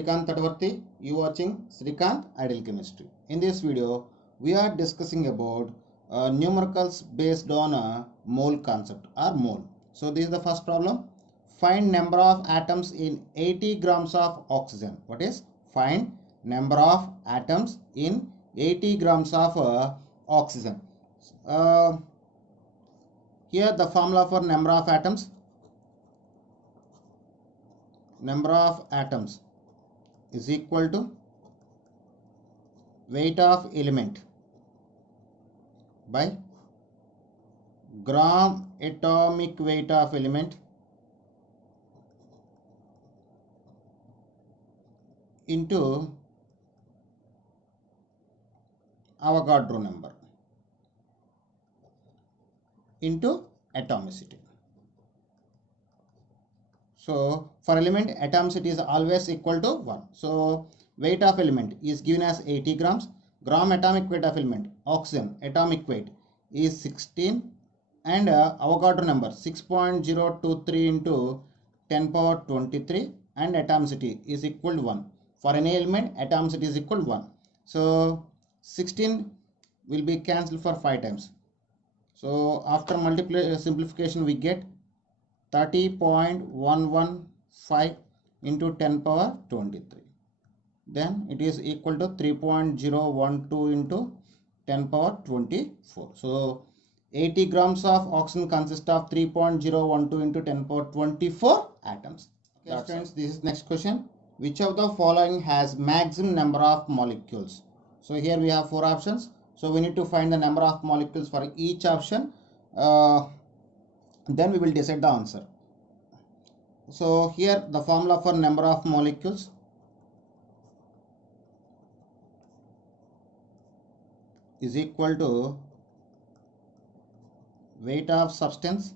Srikanth Tadvarti. You watching Srikanth Ideal Chemistry. In this video, we are discussing about numericals based on a mole concept or mole. So this is the first problem. Find number of atoms in 80 grams of oxygen. What is? Find number of atoms in 80 grams of oxygen. Here the formula for number of atoms. Number of atoms is equal to weight of element by gram atomic weight of element into Avogadro number into atomicity. So for element, atomicity is always equal to 1. So weight of element is given as 80 grams. Gram atomic weight of element, oxygen atomic weight is 16, and Avogadro number 6.023 into 10 power 23, and atomicity is equal to 1. For any element, atomicity is equal to 1. So 16 will be cancelled for 5 times. So after simplification we get 30.115 into 10 power 23. Then it is equal to 3.012 into 10 power 24. So 80 grams of oxygen consists of 3.012 into 10 power 24 atoms. Okay, friends, this is next question. Which of the following has maximum number of molecules? So here we have 4 options. So we need to find the number of molecules for each option. Then we will decide the answer. So here the formula for number of molecules is equal to weight of substance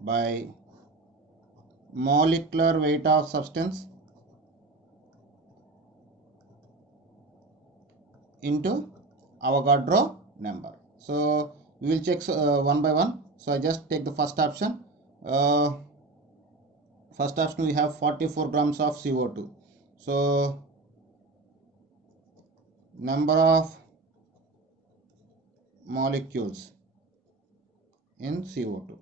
by molecular weight of substance into Avogadro number. So we will check one by one. So I just take the first option. First option we have 44 grams of CO2. So number of molecules in CO2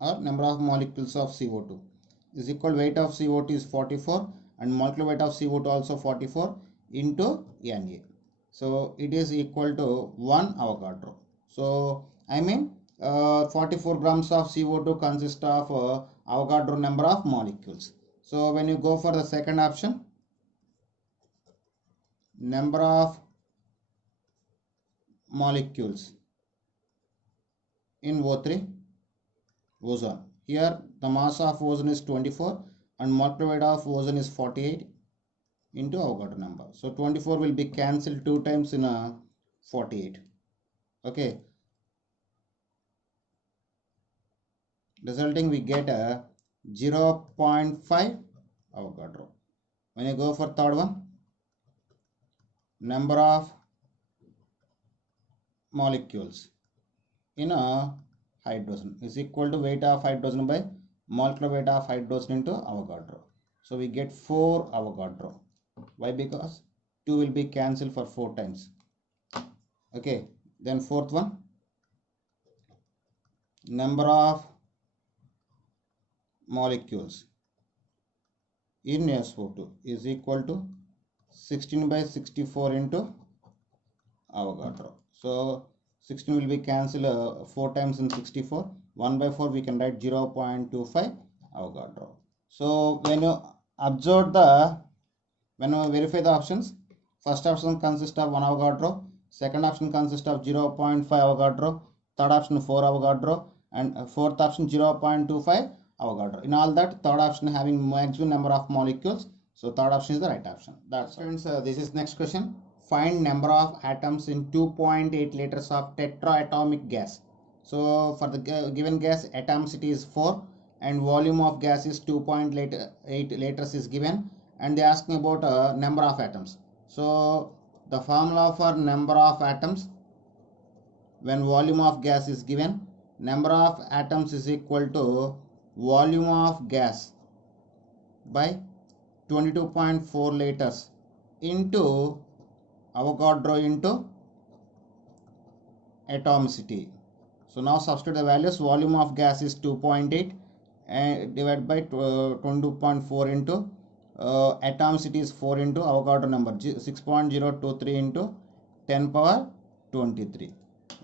or number of molecules of CO2 is equal to weight of CO2 is 44 and molecular weight of CO2 also 44 into Na. So it is equal to 1 Avogadro. So I mean 44 grams of CO2 consists of Avogadro number of molecules. So when you go for the second option, number of molecules in O3, ozone. Here the mass of ozone is 24 and molecular weight of ozone is 48 into Avogadro number. So 24 will be cancelled 2 times in a 48. Okay. Resulting we get a 0.5 Avogadro. When you go for third one, number of molecules in a hydrogen is equal to weight of hydrogen by molecular weight of hydrogen into Avogadro. So we get 4 Avogadro. Why? Because 2 will be cancelled for 4 times. Okay. Then fourth one, number of molecules in SO2 is equal to 16 by 64 into Avogadro. So 16 will be cancelled 4 times in 64. 1 by 4 we can write 0.25 Avogadro. So when you verify the options, first option consists of 1 Avogadro, second option consists of 0.5 Avogadro, third option 4 Avogadro, and fourth option 0.25 Avogadro. In all that, third option having maximum number of molecules. So third option is the right option. That's friends. This is next question. Find number of atoms in 2.8 liters of tetraatomic gas. So for the given gas, atomicity is 4 and volume of gas is 2.8 liters is given, and they are asking about number of atoms. So the formula for number of atoms when volume of gas is given, number of atoms is equal to volume of gas by 22.4 liters into Avogadro into atomicity. So now substitute the values. Volume of gas is 2.8 and divided by 22.4 into atomicity is 4 into Avogadro number 6.023 into 10 power 23.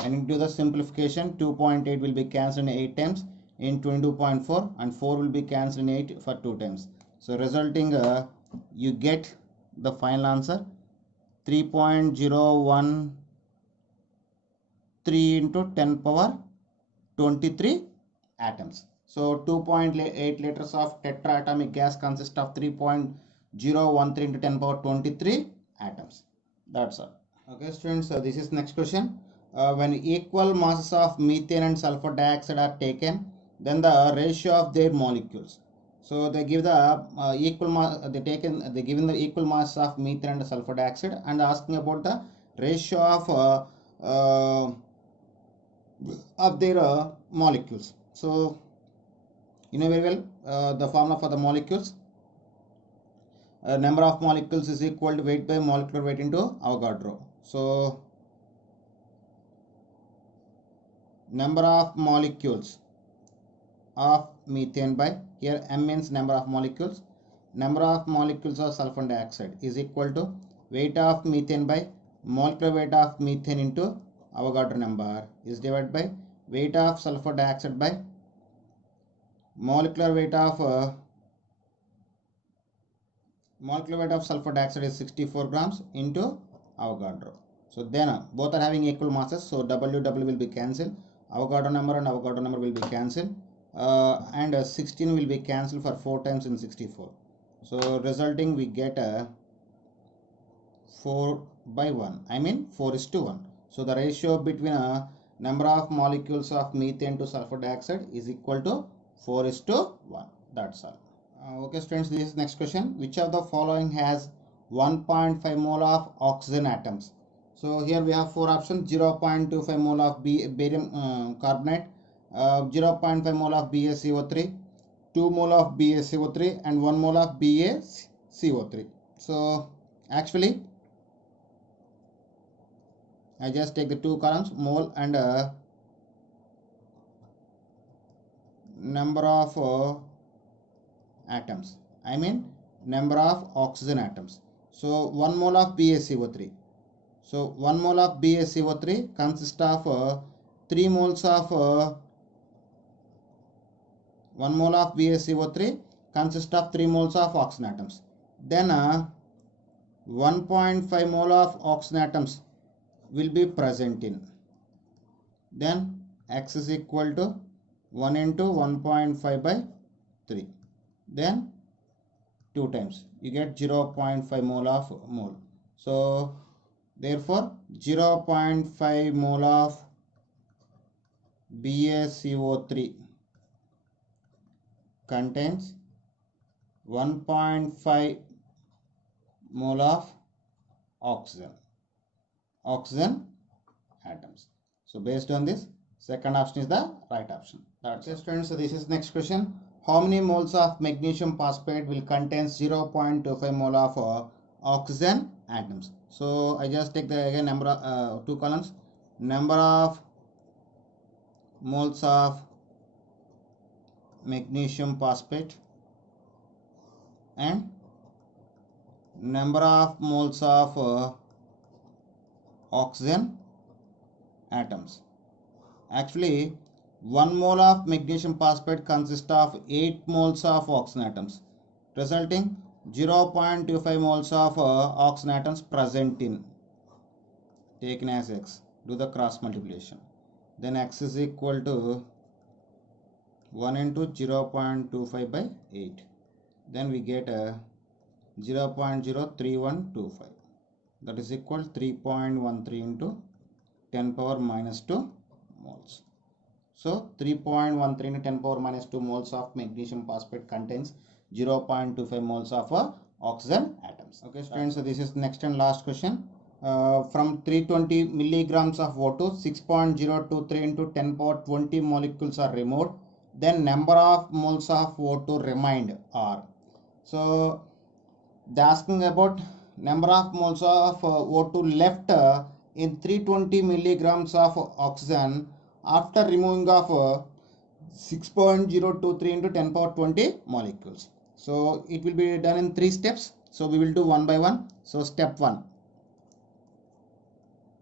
And into the simplification, 2.8 will be cancelled in 8 times in 22.4 and 4 will be cancelled in 8 for 2 times. So resulting you get the final answer 3.013 into 10 power 23 atoms. So 2.8 liters of tetraatomic gas consists of 3.013 into 10 power 23 atoms. That's all. Okay students, this is next question. When equal masses of methane and sulfur dioxide are taken, then the ratio of their molecules. So they give the equal mass. They given the equal mass of methane and sulfur dioxide, and asking about the ratio of their molecules. So you know very well the formula for the molecules. Number of molecules is equal to weight by molecular weight into Avogadro. So number of molecules of methane by, here M means number of molecules, number of molecules of sulfur dioxide is equal to weight of methane by molecular weight of methane into Avogadro number is divided by weight of sulfur dioxide by molecular weight of sulfur dioxide is 64 grams into Avogadro. So then both are having equal masses, so W will be cancelled, Avogadro number and Avogadro number will be cancelled, and 16 will be cancelled for 4 times in 64. So resulting we get 4 by 1, I mean 4:1. So the ratio between number of molecules of methane to sulfur dioxide is equal to 4:1. That's all. Okay students, this is next question. Which of the following has 1.5 mole of oxygen atoms? So here we have 4 options: 0.25 mole of barium carbonate, 0.5 mole of BaCO3, 2 mole of BaCO3 and 1 mole of BaCO3. So actually I just take the 2 columns, mole and number of atoms, I mean number of oxygen atoms. So 1 mole of BaCO3. So 1 mole of BaCO3 consists of 3 moles of 1 mole of BaCO3 consists of 3 moles of oxygen atoms. Then 1.5 mole of oxygen atoms will be present in. Then X is equal to 1 into 1.5 by 3. Then 2 times you get 0.5 mole of mole. So therefore 0.5 mole of BaCO3 contains 1.5 mole of oxygen atoms. So based on this, second option is the right option. That's it students. So this is next question. How many moles of magnesium phosphate will contain 0.25 mole of oxygen atoms? So I just take the again number 2 columns, number of moles of magnesium phosphate and number of moles of oxygen atoms. Actually 1 mole of magnesium phosphate consists of 8 moles of oxygen atoms, resulting 0.25 moles of oxygen atoms present in, taken as X. Do the cross multiplication. Then X is equal to 1 into 0.25 by 8. Then we get 0.03125. That is equal to 3.13 into 10 power minus 2 moles. So 3.13 into 10 power minus 2 moles of magnesium phosphate contains 0.25 moles of oxygen atoms. Okay students, so this is next and last question. From 320 milligrams of O2, 6.023 into 10 power 20 molecules are removed. Then number of moles of O2 remained are. So They're asking about number of moles of O2 left in 320 milligrams of oxygen after removing of 6.023 into 10 power 20 molecules. So it will be done in 3 steps. So we will do one by one. So step 1.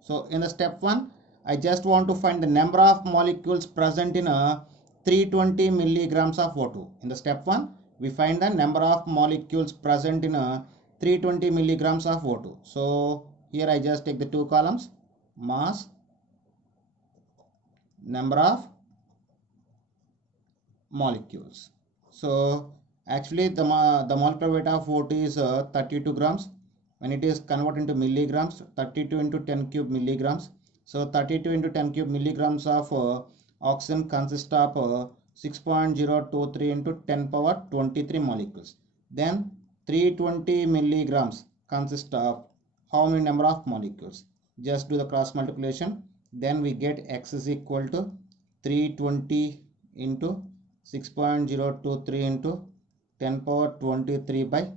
So in the step 1, I just want to find the number of molecules present in a 320 milligrams of O2. In the step 1, we find the number of molecules present in a 320 milligrams of O2. So here I just take the 2 columns, mass, number of molecules. So actually the molecular weight of O2 is 32 grams. When it is converted into milligrams, 32 into 10 cube milligrams. So 32 into 10 cube milligrams of oxygen consists of 6.023 into 10 power 23 molecules. Then 320 milligrams consist of how many number of molecules? Just do the cross multiplication. Then we get X is equal to 320 into 6.023 into 10 power 23 by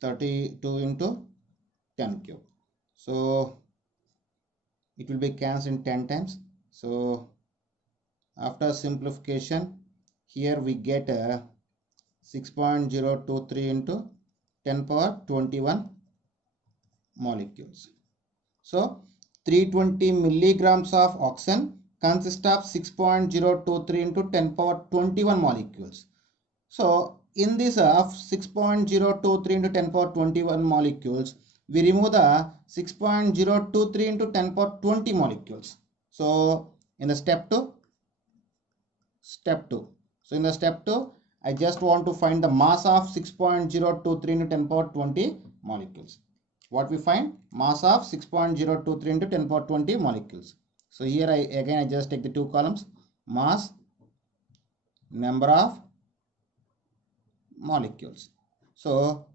32 into 10 cube. So it will be cancelled in 10 times. So after simplification, here we get 6.023 into 10 power 21 molecules. So 320 milligrams of oxygen consists of 6.023 into 10 power 21 molecules. So in this of 6.023 into 10 power 21 molecules, we remove the 6.023 into 10 power 20 molecules. So in the step 2. So in the step 2, I just want to find the mass of 6.023 into 10 power 20 molecules. What we find? Mass of 6.023 into 10 power 20 molecules. So here I just take the 2 columns, mass, number of molecules. So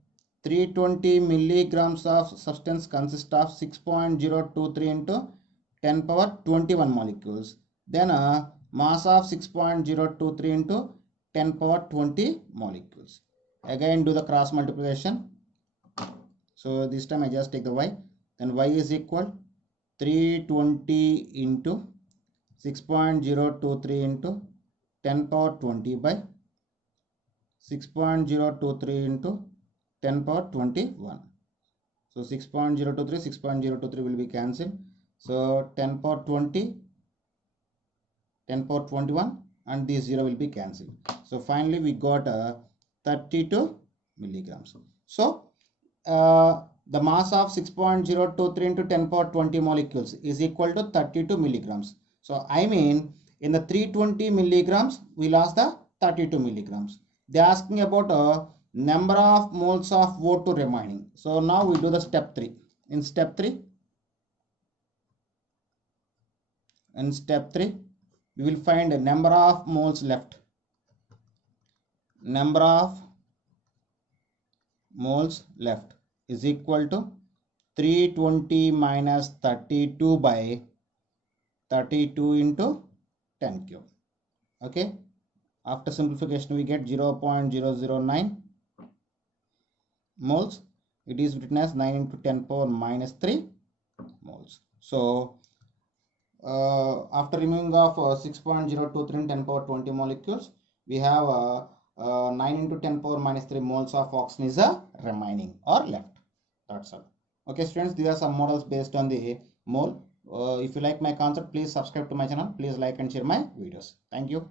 320 milligrams of substance consists of 6.023 into 10 power 21 molecules. Then mass of 6.023 into 10 power 20 molecules. Again do the cross multiplication. So this time I just take the y. Then y is equal 320 into 6.023 into 10 power 20 by 6.023 into 10 power 21. So 6.023 will be cancelled. So 10 power 20, 10 power 21 and this 0 will be cancelled. So finally we got 32 milligrams. So the mass of 6.023 into 10 power 20 molecules is equal to 32 milligrams. So I mean in the 320 milligrams we lost the 32 milligrams. They are asking about a number of moles of O2 remaining. So now we do the step 3. In step 3, we will find a number of moles left. Number of moles left is equal to 320 minus 32 by 32 into 10 cube. Okay. After simplification, we get 0.009 moles. It is written as 9 into 10 power minus 3 moles. So after removing of 6.023 in 10 power 20 molecules, we have 9 into 10 power minus 3 moles of oxygen is remaining or left. That's all. Okay students, these are some models based on the mole. If you like my concept, please subscribe to my channel. Please like and share my videos. Thank you.